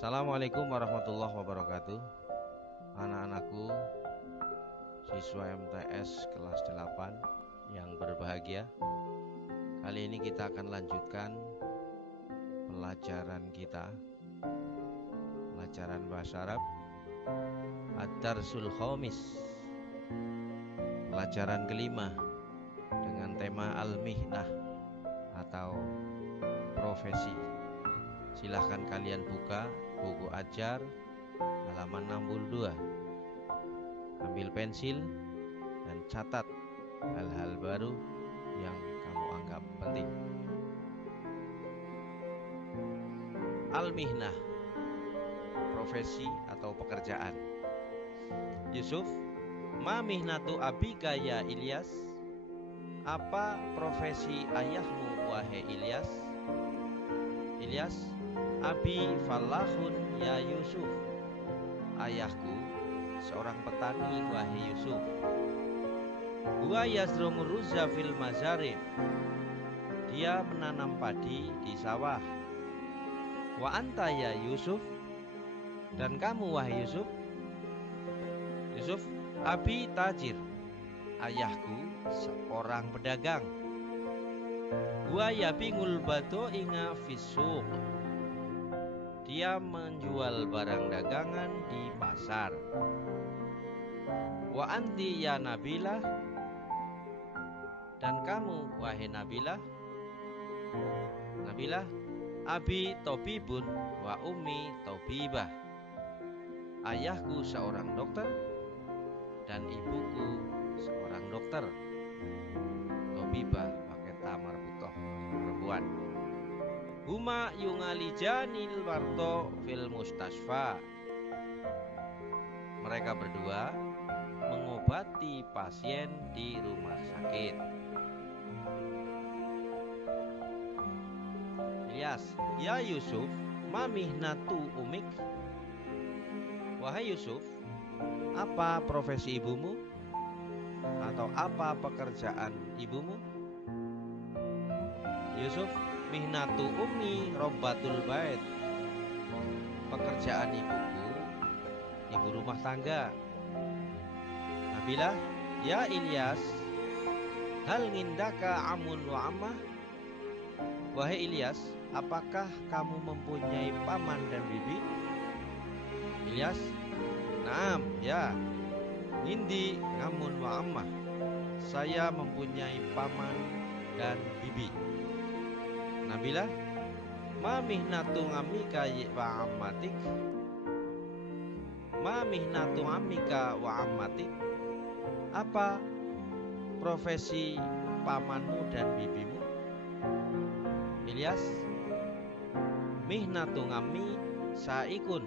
Assalamualaikum warahmatullahi wabarakatuh. Anak-anakku, siswa MTS kelas 8 yang berbahagia. Kali ini kita akan lanjutkan pelajaran kita, pelajaran bahasa Arab Ad-Darsul Khamis, pelajaran kelima, dengan tema Al-Mihnah atau profesi. Silahkan kalian buka buku ajar halaman 62. Ambil pensil dan catat hal-hal baru yang kamu anggap penting. Al-Mihnah, profesi atau pekerjaan. Yusuf, ma mihnatu abika ya Ilyas? Apa profesi ayahmu wahai Ilyas? Ilyas, abi falahun ya Yusuf. Ayahku seorang petani wahai Yusuf. Huwa yazrumur ruzza fil mazarib. Dia menanam padi di sawah. Wa anta ya Yusuf. Dan kamu wahai Yusuf? Yusuf, abi tajir. Ayahku seorang pedagang. Huwa yabingul bato inga fisuk. Dia menjual barang dagangan di pasar. Wa anti ya Nabilah. Dan kamu wahai Nabilah? Nabilah, abi tobibun wa ummi tobibah. Ayahku seorang dokter dan ibuku seorang dokter. Tobibah pakai tamar butoh, perempuan. Huma yungalijanil warto fil mustasfa. Mereka berdua mengobati pasien di rumah sakit. Ilyas, ya Yusuf, ma mihnatu umik? Wahai Yusuf, apa profesi ibumu? Atau apa pekerjaan ibumu? Yusuf, mihnatu ummi robbatul bait. Pekerjaan ibuku ibu rumah tangga. Nabilah, ya Ilyas, hal ngindaka amun wa ammah? Wahai Ilyas, apakah kamu mempunyai paman dan bibi? Ilyas, naam, ya. Ngindi amun wa ammah. Saya mempunyai paman dan bibi. Nabilah, ma mihnatu amika wa ammatik? Ma mihnatu amika wa ammatik? Apa profesi pamanmu dan bibimu? Ilyas, mihnatu ammi saikun.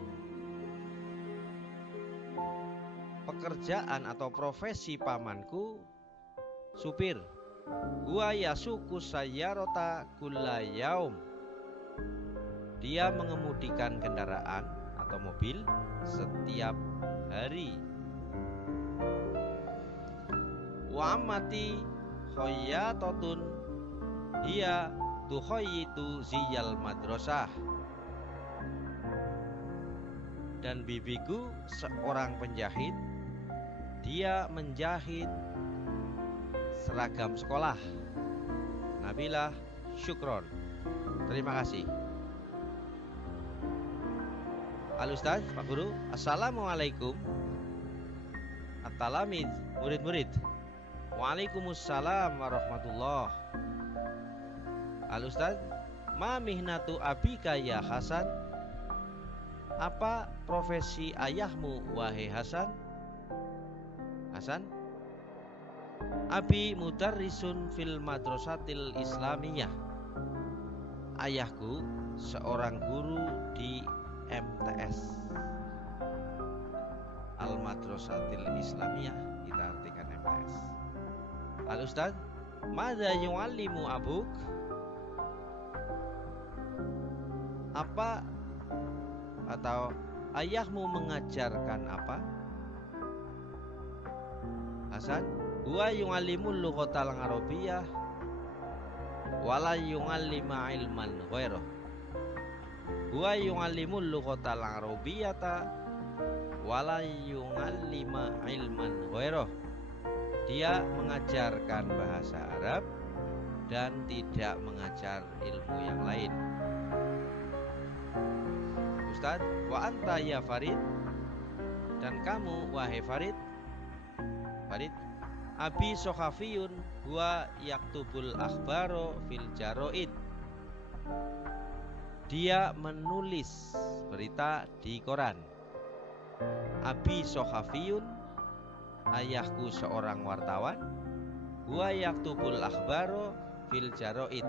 Pekerjaan atau profesi pamanku supir. Huwa yasuku sayyarata kulla yaum. Dia mengemudikan kendaraan atau mobil setiap hari. Wa ammati khayyatatun hiya tukhayyitu ziyal madrasah. Dan bibiku seorang penjahit. Dia menjahit seragam sekolah. Nabilah, syukron. Terima kasih. Al-Ustaz, Pak Guru, Assalamualaikum. At-talamid, murid-murid. Waalaikumsalam warahmatullah. Al-Ustaz, ma mihnatu abika ya Hasan? Apa profesi ayahmu wahai Hasan? Hasan, abi mudarrisun fil madrasatil islamiyah. Ayahku seorang guru di MTS, Al Madrasatil Islamiyah, kita artikan MTS. Al Ustaz, madza yu'allimu abuk? Apa atau ayahmu mengajarkan apa? Hasan, huwa yu'allimul lughatal arabiyyah wala yu'allima ilman ghairah. Huwa yu'allimul lughatal arabiyyata wala yu'allima ilman ghairah. Dia mengajarkan bahasa Arab dan tidak mengajar ilmu yang lain. Ustaz, wa anta ya Farid, dan kamu wahai Farid. Farid, abi sohafiyun huwa yaktubul akhbaro fil jaroid. Dia menulis berita di koran. Abi sohafiyun, ayahku seorang wartawan. Huwa yaktubul akhbaro fil jaroid.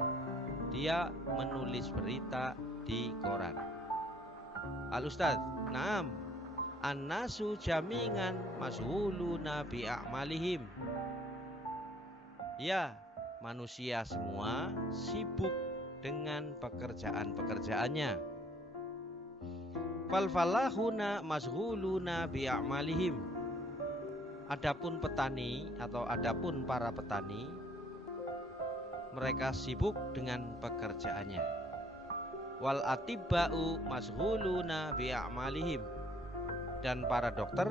Dia menulis berita di koran. Al Ustaz, naam, an-nasu jamingan mashghuluna bi a'malihim. Ya, manusia semua sibuk dengan pekerjaan-pekerjaannya. Fal falahuna mashghuluna bi a'malihim. Adapun petani atau adapun para petani, mereka sibuk dengan pekerjaannya. Wal atibba'u mashghuluna bi a'malihim. Dan para dokter,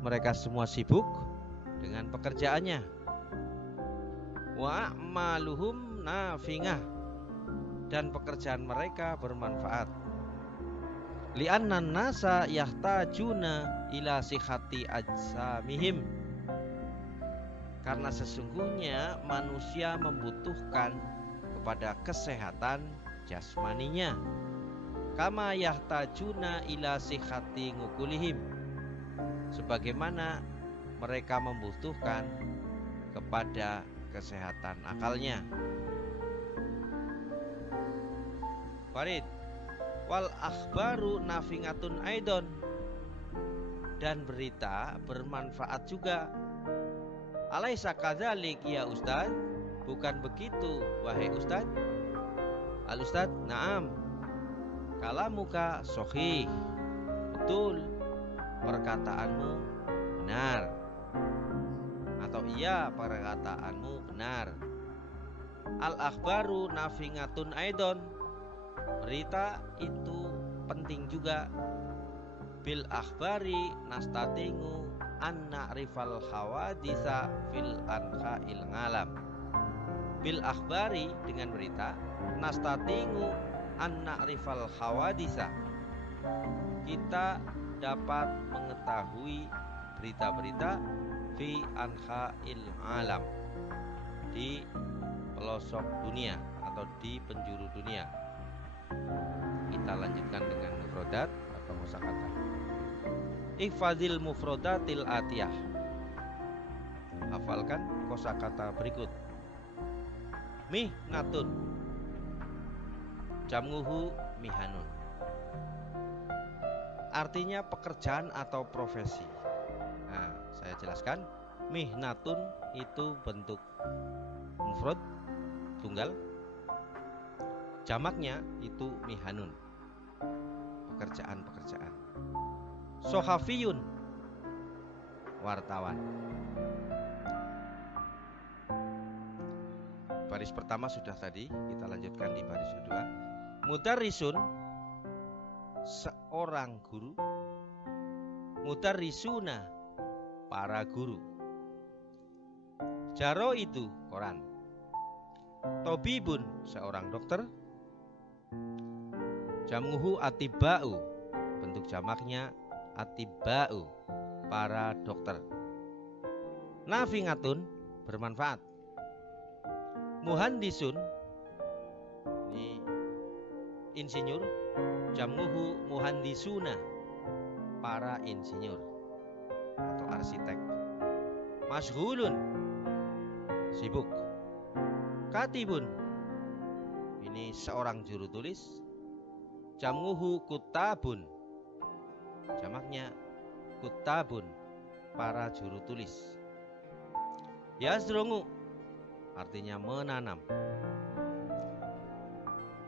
mereka semua sibuk dengan pekerjaannya. Wa a'maluhum nafingah. Dan pekerjaan mereka bermanfaat. Li'annan nasa yahtajuna ila sihhati ajsamihim. Karena sesungguhnya manusia membutuhkan kepada kesehatan jasmaninya. Kama yahtajuna ila sihhati ngukulihim. Sebagaimana mereka membutuhkan kepada kesehatan akalnya. Farid, wal akhbaru nafingatun aidon. Dan berita bermanfaat juga. Alaisa kadzalik ya Ustaz? Bukan begitu wahai Ustaz? Al Ustaz, na'am, kalamuka sahih. Betul, perkataanmu benar. Atau iya, perkataanmu benar. Al akhbaru nafingatun aidon. Berita itu penting juga. Bil akhbari nastatingu an na'rifal hawaditha fil anha'il ngalam. Bil akhbari, dengan berita, nastatingu an na'rifal hawaditha. Kita dapat mengetahui berita-berita fi anha'il alam, di pelosok dunia atau di penjuru dunia. Kita lanjutkan dengan mufrodat atau kosakata. Ihfazil mufrodatil atiyah. Hafalkan kosakata berikut. Mihnatun, jam'uhu mihanun. Artinya pekerjaan atau profesi. Nah, saya jelaskan. Mihnatun itu bentuk mufrad tunggal. Jamaknya itu mihanun, pekerjaan-pekerjaan. Sohafiyun, wartawan. Baris pertama sudah tadi, kita lanjutkan di baris kedua. Mudarrisun, seorang guru. Mudarrisuna, para guru. Jaro itu koran. Tobibun, seorang dokter. Jam'uhu atiba'u, bentuk jamaknya atiba'u, para dokter. Nafingatun, bermanfaat. Muhandisun, ini insinyur. Jam'uhu muhandisuna, para insinyur atau arsitek. Mashghulun, sibuk. Katibun, ini seorang juru tulis. Jam'uhu kutabun, jamaknya kutabun, para juru tulis. Yazrungu, artinya menanam.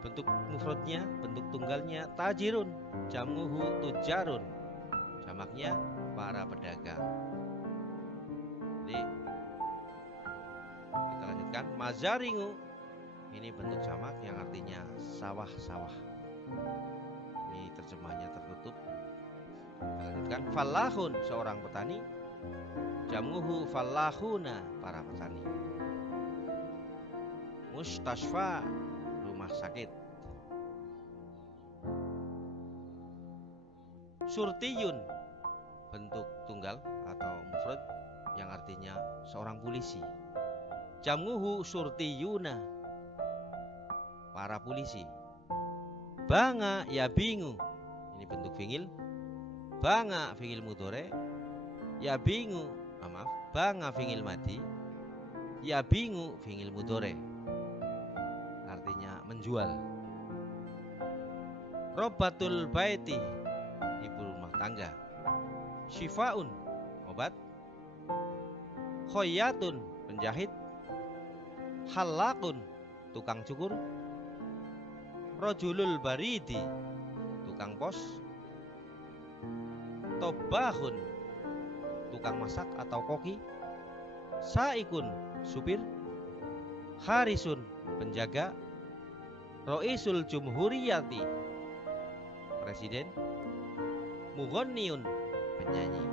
Bentuk mufradnya, bentuk tunggalnya tajirun. Jam'uhu tujarun, jamaknya para pedagang. Jadi kita lanjutkan. Mazaringu, ini bentuk jamak yang artinya sawah-sawah. terjemahnya tertutup. Kita lanjutkan. Fallahun, seorang petani. Jamuhu fallahuna, para petani. Mustashfa, rumah sakit. Surtiyun, bentuk tunggal atau mufrad yang artinya seorang polisi. Jamuhu surtiyuna, para polisi. Banga ya bingu, ini bentuk fi'il. Banga fi'il mudhari, ya bingu, maaf, banga fi'il madhi, ya bingu fi'il mudhari. Artinya menjual. Robatul baiti, ibu rumah tangga. Shifaun, obat. Khoyatun, penjahit. Halakun, tukang cukur. Rojulul baridi, tukang pos. Tobahun, tukang masak atau koki. Saikun, supir. Harisun, penjaga. Roisul jumhuriyati, presiden. Mughanniyun, penyanyi.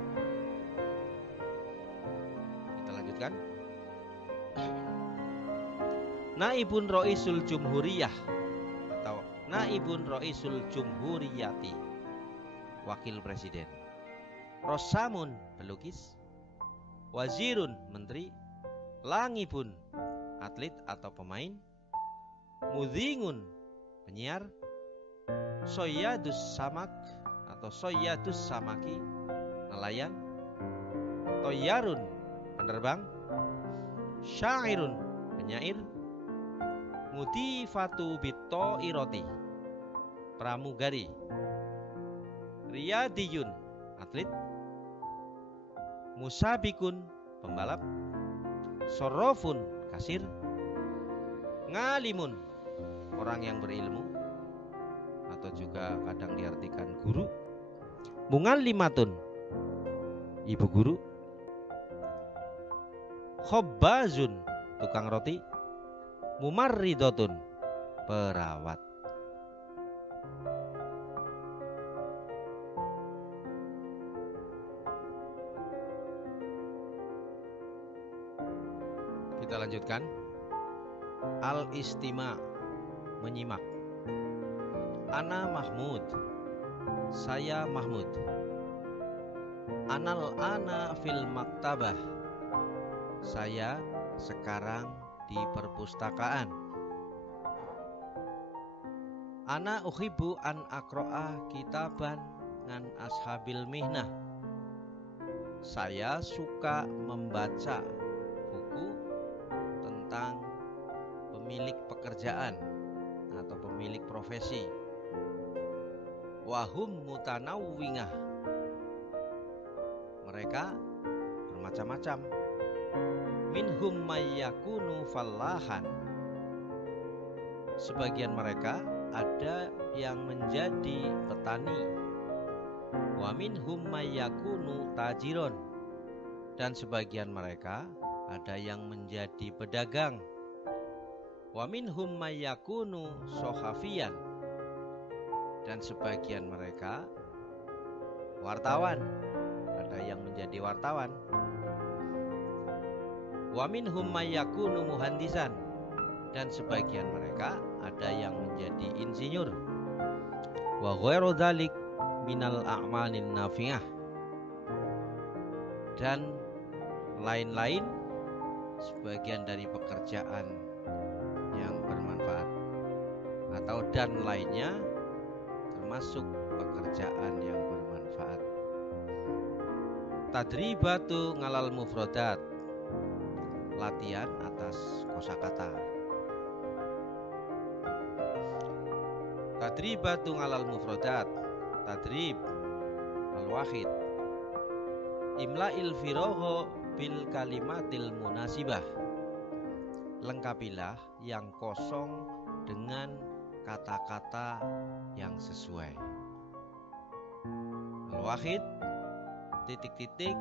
Kita lanjutkan. Naibun roisul jumhuriyah atau naibun roisul jumhuriyati, wakil presiden. Rosamun, pelukis. Wazirun, menteri. Langibun, atlet atau pemain. Mudhingun, penyiar. Soyadus samak atau soyadus samaki, nelayan. Toyarun, penerbang. Syairun, penyair. Mudifatu bito iroti, pramugari. Riyadiyun, atlet. Musabikun, pembalap. Sorofun, kasir. Ngalimun, orang yang berilmu atau juga kadang diartikan guru. Mungallimatun, ibu guru. Khobbazun, tukang roti. Mumarridotun, perawat. Kita lanjutkan. Al-istima, menyimak. Ana Mahmud, saya Mahmud. Anal ana fil maktabah, saya sekarang di perpustakaan. Ana uhibbu an aqra'a kitaban ngan ashabil mihnah, saya suka membaca buku tentang pemilik pekerjaan atau pemilik profesi. Wahum mutanawwingah, mereka bermacam-macam. Minhum mayyakunu fallahan, sebagian mereka ada yang menjadi petani. Wa minhum mayyakunu tajiron, dan sebagian mereka ada yang menjadi pedagang. Wa minhum mayyakunu sohafiyan, dan sebagian mereka wartawan, ada yang menjadi wartawan. Wa minhum mayyakunu muhandisan, dan sebagian mereka ada yang menjadi insinyur. Wa ghairu dzalik minal a'malin nafi'ah, dan lain-lain sebagian dari pekerjaan yang bermanfaat, atau dan lainnya termasuk pekerjaan yang bermanfaat. Tadribatu ngalal mufradat, latihan atas kosakata. Tadribatu ngalal mufradat, tadrib al-wahid. Imla'il firagha bil kalimatil munasibah, lengkapilah yang kosong dengan kata-kata yang sesuai. Al-wahid, titik-titik,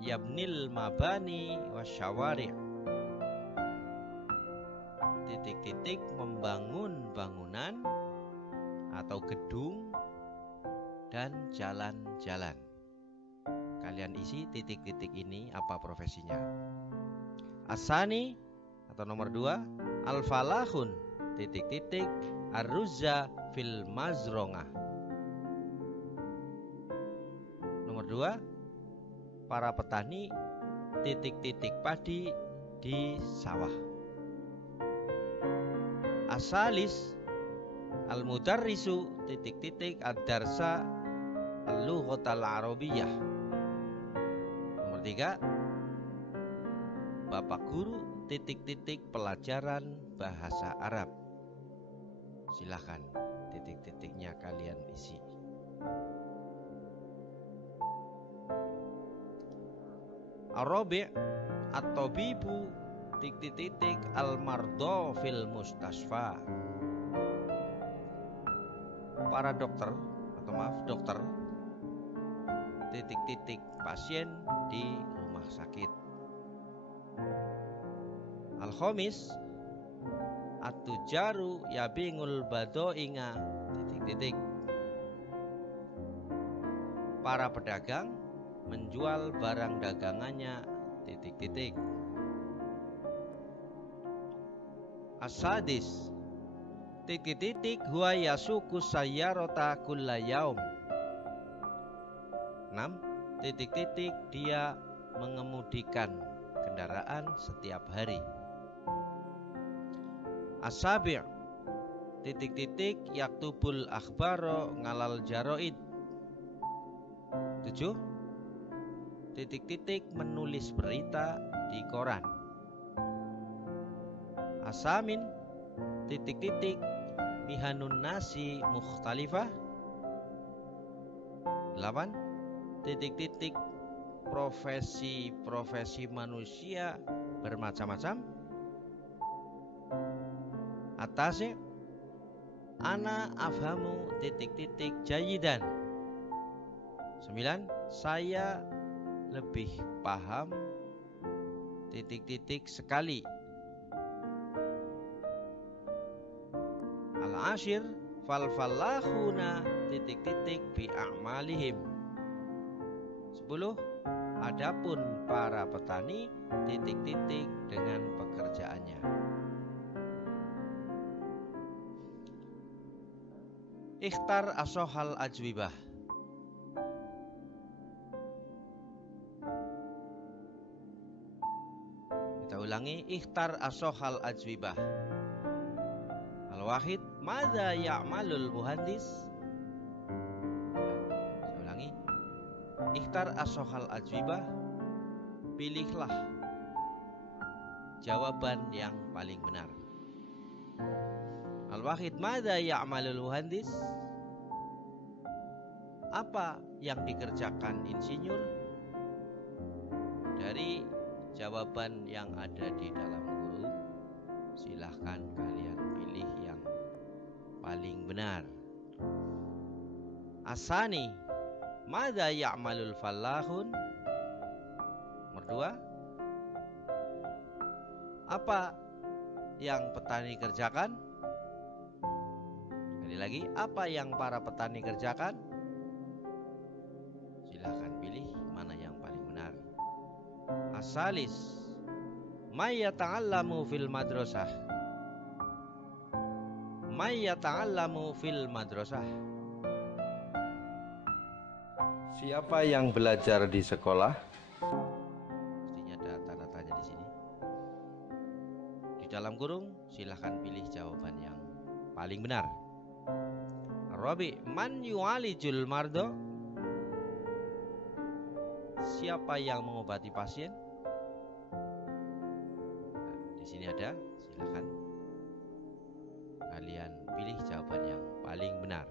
yabnil mabani wasyawari', titik-titik, membangun bangunan atau gedung. dan jalan-jalan. Kalian isi titik-titik ini apa profesinya. Asani atau nomor 2, al-falahun titik-titik ar-ruzza fil mazrongah. Nomor 2, para petani titik-titik padi di sawah. Asalis al-mudarrisu titik-titik ad-darsa al-lughatal arabiyyah. Nomor 3, bapak guru titik-titik pelajaran bahasa Arab. Silahkan titik-titiknya kalian isi. Arabi' at-tabibu titik-titik al-mardo fil mustasfa. Para dokter atau dokter titik-titik pasien di rumah sakit. Al-khamis at-tujaru yabingul badoinga titik-titik. Para pedagang menjual barang dagangannya titik-titik. Asadis titik-titik huwa yasuku sayyarata kulla yaum. 6, titik-titik dia mengemudikan kendaraan setiap hari. Asabi' titik-titik yaktubul akhbaro ngalal jaroid. 7, titik-titik menulis berita di koran. Asamin titik-titik mihanun nasi mukhtalifah. 8, titik-titik profesi manusia bermacam-macam. Atase ana afhamu titik-titik jayidan. 9, saya lebih paham titik-titik sekali. Al-ashir fal-falahuna titik-titik bi'amalihim. 10, adapun para petani titik-titik dengan pekerjaannya. Ikhtar asohal ajwibah. Kita ulangi, ikhtar asohal ajwibah. Al-wahid, madza ya'malul muhandis? Saya ulangi, ikhtar asohal ajwibah. Pilihlah jawaban yang paling benar. Al-wahid, madza ya'malul muhandis? Apa yang dikerjakan insinyur? Dari jawaban yang ada di dalam kurung, silahkan kalian pilih yang paling benar. Asani, madza ya'malul fallahun? Nomor 2, apa yang petani kerjakan? Sekali lagi, apa yang para petani kerjakan? Silahkan pilih mana yang paling benar. Asalis, may yata'allamu fil madrasah. May yata'allamu fil madrasah. Siapa yang belajar di sekolah? Mestinya ada tanda tanya di sini. Di dalam kurung, silahkan pilih jawaban yang paling benar. Rabi, man yu'alijul mardo? Siapa yang mengobati pasien? Nah, di sini ada, silahkan kalian pilih jawaban yang paling benar.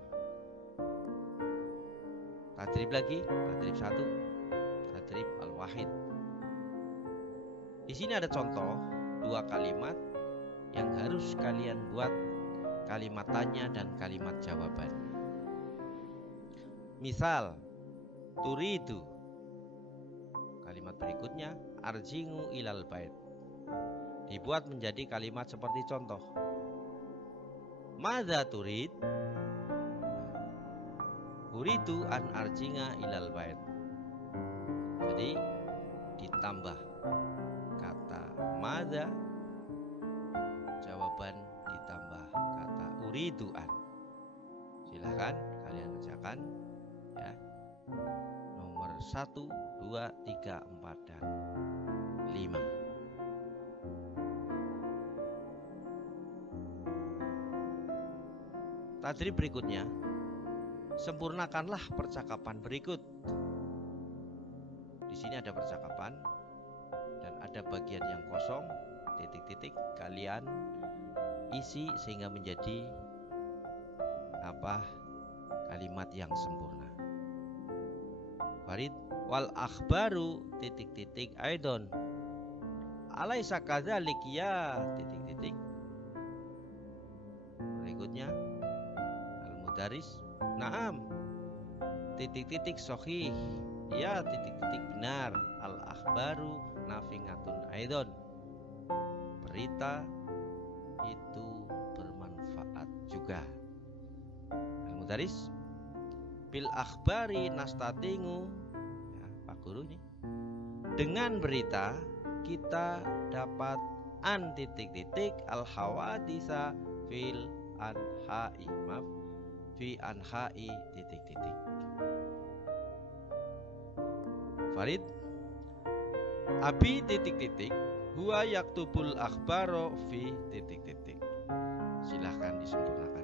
Tadrib lagi, tadrib 1, tadrib al-wahid. Di sini ada contoh 2 kalimat yang harus kalian buat kalimat tanya dan kalimat jawaban. Misal, turidu. Kalimat berikutnya, arjingu ilal bait. Dibuat menjadi kalimat seperti contoh. Madza turid? uridu an arjinga ilal bait. Jadi ditambah kata madza, jawaban ditambah kata uridu an. Silahkan kalian kerjakan ya. Nomor 1, 2, 3, 4, dan 5. Tadrib berikutnya, sempurnakanlah percakapan berikut. Di sini ada percakapan dan ada bagian yang kosong, titik-titik. Kalian isi sehingga menjadi kalimat yang sempurna. Farid, wal akhbaru titik-titik aidon. Alaisa kadzalik ya titik-titik. Berikutnya Al-Mudaris, na'am titik-titik sahih. Ya titik-titik benar. Al-akhbaru nafi'atun aidon. Berita itu bermanfaat juga. Al-Mudaris, bil akhbari nastatingu, ya, Pak Guru ini. Dengan berita kita dapat an titik-titik al hawadisa fil anha'i. Fi anha'i titik-titik. Farid, abi titik-titik huwa yaktubul akhbaro fi titik-titik. Silahkan disempurnakan.